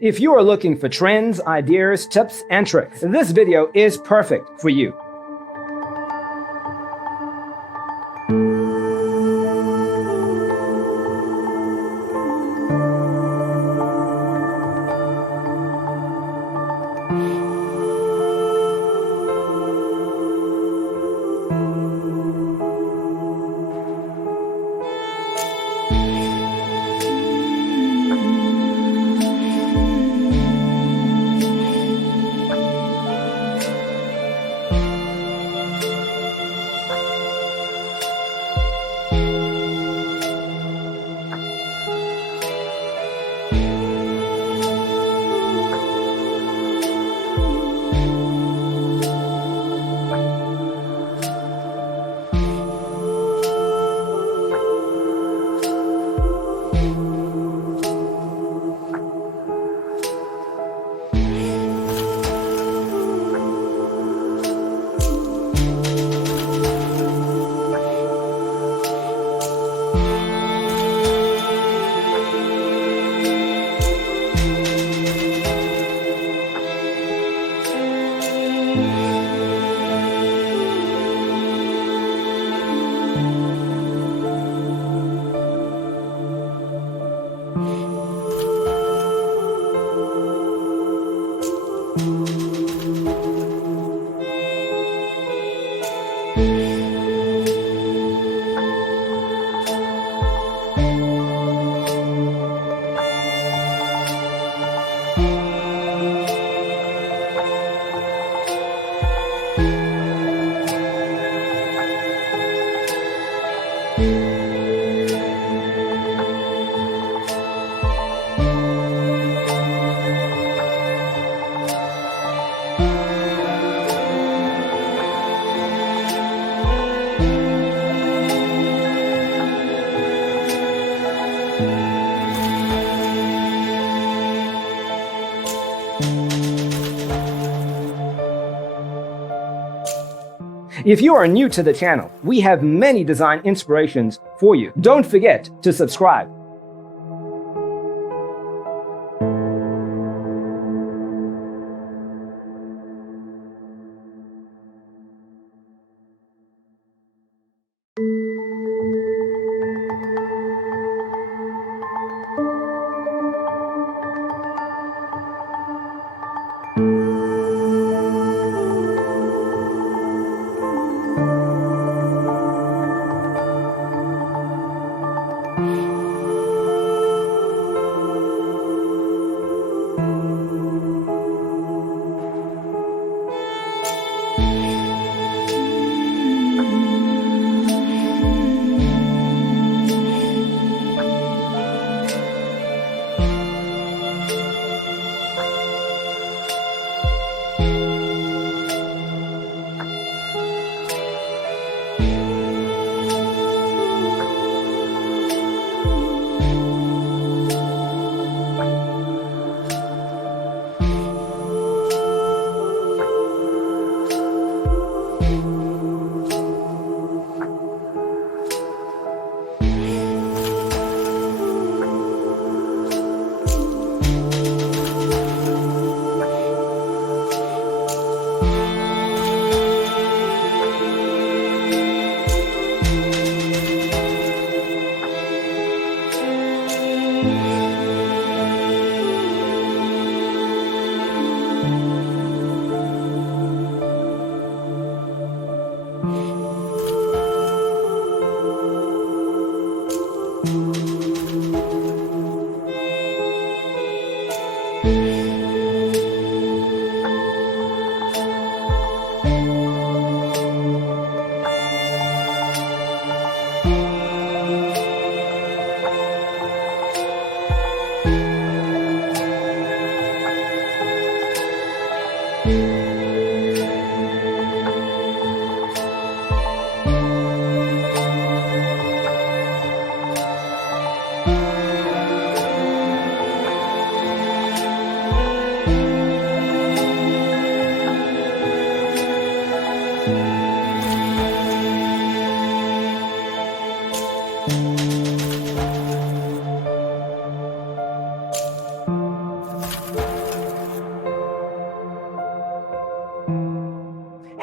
If you are looking for trends, ideas, tips, and tricks, this video is perfect for you. If you are new to the channel, we have many design inspirations for you. Don't forget to subscribe.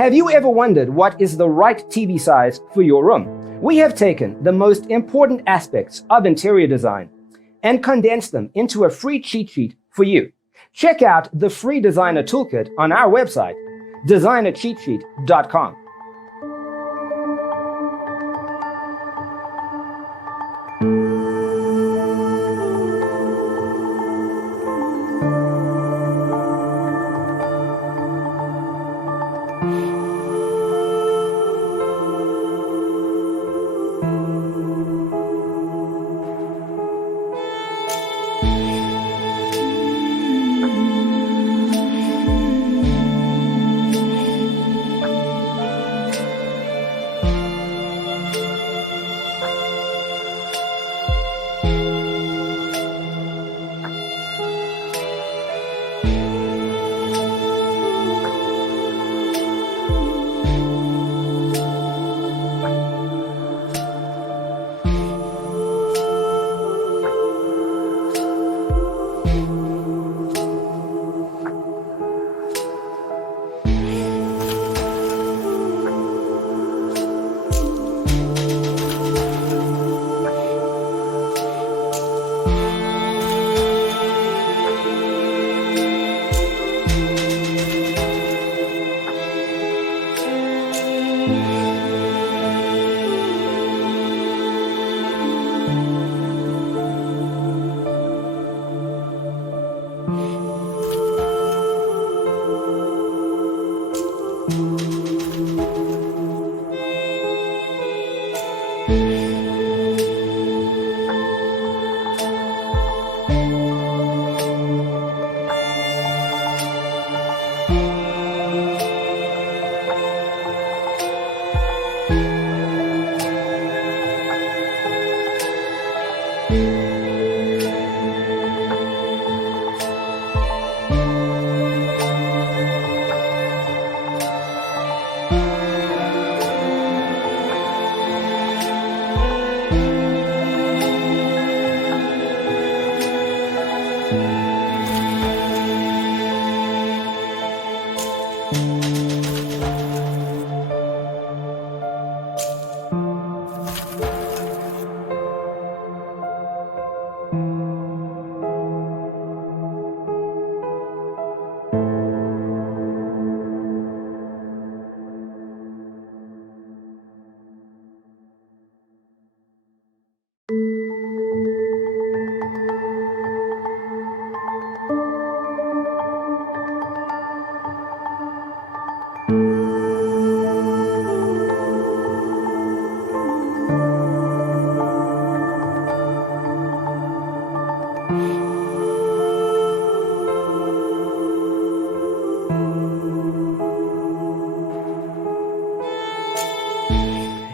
Have you ever wondered what is the right TV size for your room? We have taken the most important aspects of interior design and condensed them into a free cheat sheet for you. Check out the free designer toolkit on our website, designercheatsheet.com.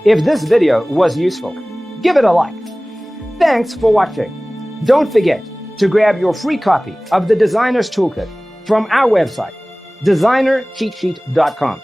If this video was useful, give it a like. Thanks for watching. Don't forget to grab your free copy of the Designer's Toolkit from our website, designercheatsheet.com.